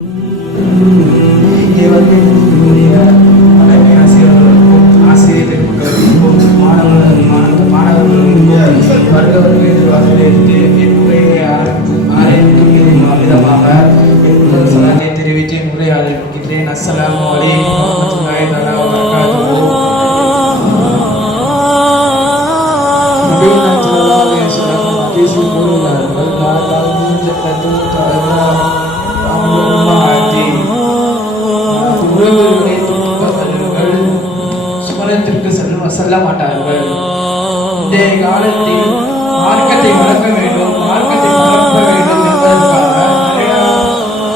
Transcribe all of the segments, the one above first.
இங்கே வந்து இருக்கக்கூடிய தலைமை ஆசிரியர்களுக்கும் ஆசிரியர் பெருமக்களுக்கும் மாணவர்களுக்கும் வருடவர்கள் எதிர்பார்த்து என் உரையை ஆரம்பிக்கும் விதமாக என் முதல் சலாத்தை தெரிவித்து என் உரையை ஆரம்பிக்கிறேன். அஸ்ஸலாமு அலைக்கும் வரஹ்மத்துல்லாஹி தஆலா வ பரகாத்துஹு. சுமணத்திற்கு செல்ல மாட்டார்கள். இந்த காலத்தில் மார்க்கத்தை வளர்க்க வேண்டும், மார்க்கத்தை வளர்க்க வேண்டும் என்பதற்காக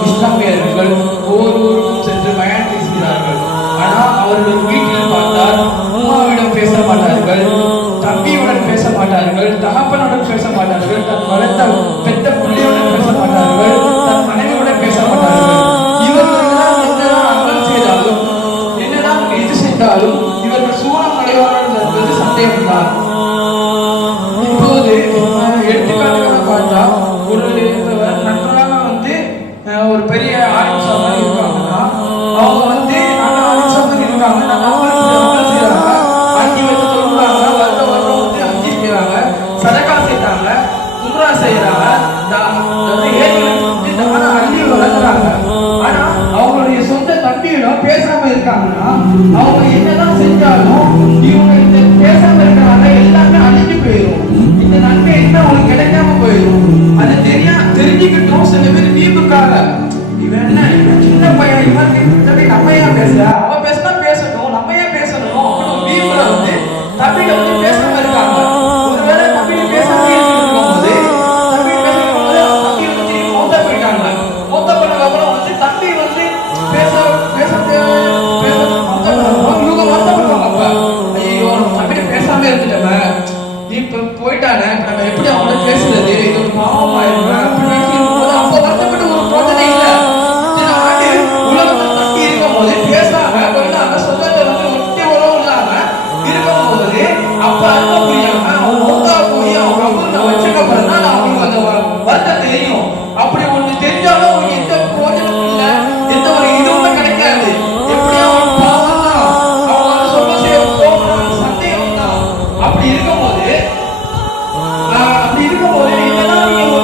இஸ்லாமியர்கள் ஒவ்வொரு ஊருக்கும் சென்று பயன் பேசுகிறார்கள். ஆனால் அவர்கள் வீட்டில் பார்த்தால் அம்மாவிடம் பேச மாட்டார்கள், தம்பியுடன் பேச மாட்டார்கள், தகப்பனுடன் பேச மாட்டார்கள், தன் வளர்த்த பெத்த பிள்ளையுடன் பேச மாட்டார்கள், தன் மனைவியுடன் பேச மாட்டார்கள். இவர்கள் என்னதான் அமல் செய்தாலும் என்னதான் எது செய்தாலும் இவர்கள் சூழம் அடைவார்கள் என்பது சந்தேகம்தான். இப்போது எடுத்துக்காட்டுகளை பார்த்தா ஒருவர் நன்றாக ஒரு பெரிய ஆலிம்சாக இருக்காங்கன்னா அவங்க நல்ல ஆலிம்சாக இருக்காங்க, நல்ல அமல் செய்யறாங்க, அஞ்சு வச்சு சொல்றாங்க, வருடம் அஞ்சு செய்யறாங்க, சதகா செய்யறாங்க, உம்ரா செய்யறாங்க, அள்ளி வளர்க்குறாங்க. ஆனா அவங்களுடைய சொந்த தம்பியிடம் பேசாம இருக்காங்கன்னா அவங்க என்னதான் செஞ்சாலும் இவங்க இந்த பேசாம இருக்கிறாங்க எல்லாமே அழிஞ்சு போயிடும். இந்த நன்மை என்ன அவங்களுக்கு கிடைக்காம போயிடும். அது தெரிஞ்சுக்கிட்டும் சில பேர் வீம்புக்காக இவன் என்ன சின்ன பையன் இவன் நம்ம ஏன் பேசல, அவன் பேசினா பேசணும், நம்ம ஏன் பேசணும் அப்படின்னு வீம்புல தம்பியில பேசாம இருக்காங்க. ஒருவேளை தம்பியில பேசாம இருக்கும் போது தம்பி மௌத்தா போயிட்டாங்க. மௌத்தா பண்ணதுக்கு அப்புறம் தம்பி பேச இவங்க வருத்தப்படுவாங்க. ஐயோ தம்பிட்ட பேசாம இருந்துட்டவன் இப்ப போயிட்டானே, நம்ம எப்படி அவங்கள பேசுறது, இது ஒரு பாவமா இருப்பேன் அப்படின்னு நினைக்கும் அப்ப வருத்தப்பட்டு ஒரு பிரச்சனை இல்லை. உலகத்தில் தம்பி இருக்கும் போது பேசாம கொள்ளாம சொந்தத்தை ஒட்டி உறவு இல்லாம இருக்கும் போது அப்ப அன்ப புரியாம அவங்க மௌத்தா போய் அவங்க அம்மா வச்சுக்கப்படுறா அவங்களுக்கு அந்த வருத்தம் தெரியும். அப்படி ஒண்ணு தெரிஞ்சாலும் அவங்களுக்கு எந்த பிரோஜனமும் இல்லை, எந்த ஒரு இதுவுமே கிடைக்காது. எப்படியா பாவம் தான் அவங்க சொல்ல செய்ய போகணும் சந்தேகம் தான். அப்படி இருக்கும்போது என்னதான் நீங்க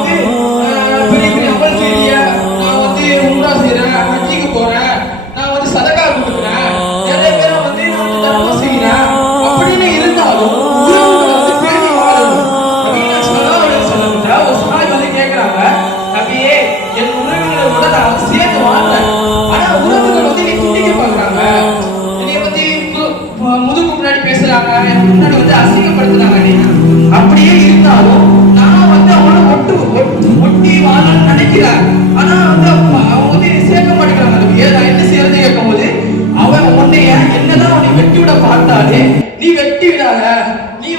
பெரிய பெரிய அமல் செய்ய, நான் உம்ரா செய்யறேன், ஹஜ்ஜிக்கு போறேன், நான் சதகா கொடுக்குறேன், நிறைய பேரை நான் தர்மம் செய்யறேன் அப்படின்னு இருந்தாலும் உறவுகளை பேணி வாழணும். அப்படின்னு சொல்ல ஒரு சஹாபி கேட்கிறாங்க, நபியே என் உறவுகளை விட நான் சேர்ந்து வாழ்றேன், ஆனா உறவுகள் நீ துண்டிக்க பாக்குறாங்க, என்னைய முதுகு முன்னாடி பேசுறாங்க, என் முன்னாடி அசிங்கப்படுத்துறாங்க. அப்படியே இருந்தாலும் நான் அவங்கள ஒட்டி வாழணும்னு நினைக்கிறேன். ஆனா அவங்க சேர்க்க மாட்டேங்கிறாங்க. என்ன செய்யறது கேட்கும் போது அவன் உன்னைய என்னதான் உன்னை வெட்டி விட பார்த்தாலே நீ வெட்டி விடாத, நீ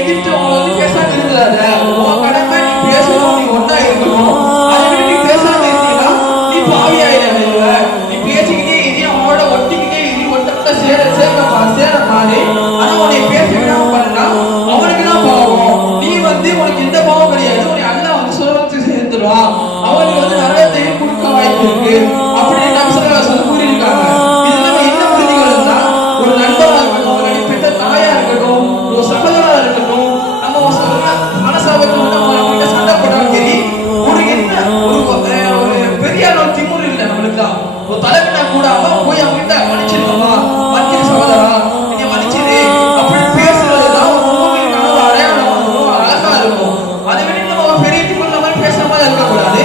எதிர்த்து அவங்க பேசாம இருக்கிறாத, உன் கடமை நீ பேசணும், நீ ஒன்னா இருக்கணும். அதை விட நீ பேசாம இருந்தீங்கன்னா நீ பாவியாயிட, நீ பேசிக்கிட்டே இரு, அவனோட ஒட்டிக்கிட்டே இரு, ஒட்டத்தை சேர மாறி. ஆனா உன்னை பேச விடாம பண்ணா அவனுக்கு தான் பாவம். நீ உனக்கு எந்த பாவம் கிடையாது, உன்னை அல்லாஹ் சுரவத்து சேர்த்துருவான், அவனுக்கு நரகத்தையும் கொடுக்க வாய்ப்பு இருக்கு அப்படின்னு நபி கூறியிருக்காங்க. இது நம்ம என்ன புரிஞ்சுக்கிறதுனா, ஒரு நண்பரா இருக்கட்டும், ஒரு பெற்ற தாயா இருக்கட்டும், ஒரு சகோதரா இருக்கட்டும், நம்ம மனசாபத்தில் நம்ம சண்டை போட்டாலும் சரி, ஒரு என்ன ஒரு பெரிய அளவு திமுறை இல்லை நம்மளுக்கு தான். ஒரு தலைவனா கூட அவன் போய் அவங்க கிட்ட மன்னிச்சிருக்கோமா, மன்னிச்சிரு சகோதரா, நீங்க மன்னிச்சிரு அப்படின்னு பேசுறதுதான் ஒரு அடையாளம் அழகா இருக்கும். அதை விட நம்ம பெரிய திமுறை மாதிரி பேசாம இருக்கக்கூடாது,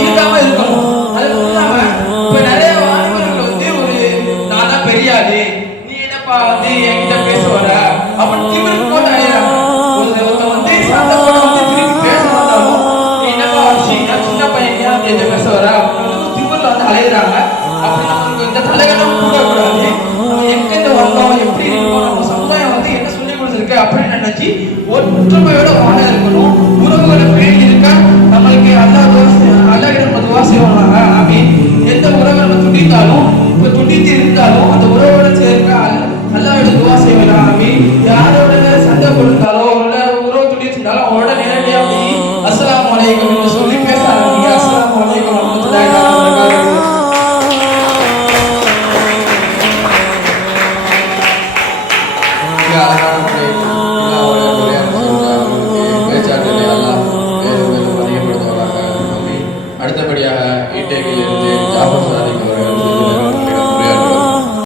இருக்காம இருக்கணும். அது இல்லாம இப்ப நிறைய ஆண்கள் ஒரு நான் தான் பெரியாரு, நீ என்னப்பா என்கிட்ட பேச வர அப்படின்னு திமிருக்கு போட்டு அடையிறாங்க. ஒருத்தன் சண்டை போட திரும்பி பேச வந்தாலும் நீ என்னப்பா சின்ன பையன் என்கிட்ட பேச வர அப்படின்னு திமிர்ல அலையிறாங்க. அப்படி நமக்கு இந்த தலைகளும் கூட கூடாது. நம்ம எங்க வந்தோம், எப்படி இருக்கோம், நம்ம சமுதாயம் என்ன சொல்லி கொடுத்துருக்கு அப்படின்னு நினைச்சு ஒற்றுமையோட வாழ இருக்கணும். உறவுகளை பேணி இருக்க நம்மளுக்கு அல்லாஹ்விடம் துஆ செய்வாங்க. ஆமீன். எந்த உறவை நம்ம துண்டித்தாலும், இப்ப துண்டித்து இருந்தாலும் அந்த உறவோட சேர்க்க அல்லாஹ்விடம் துஆ செய்வாங்க. ஆமீன். யாரோட சண்டை கொடுத்தாலும் உறவு துண்டிச்சிருந்தாலும் அவரோட நேரடியாக அஸ்ஸலாமு அலைக்கும் என்று சொல்லி பேச ஆரம்பிங்க. அஸ்ஸலாமு அலைக்கும் வரஹ்மத்துல்லாஹி வபரகாத்துஹு. அடுத்தபடியாக இன்டேக்கில் இருந்து ஜாஃபர் சார்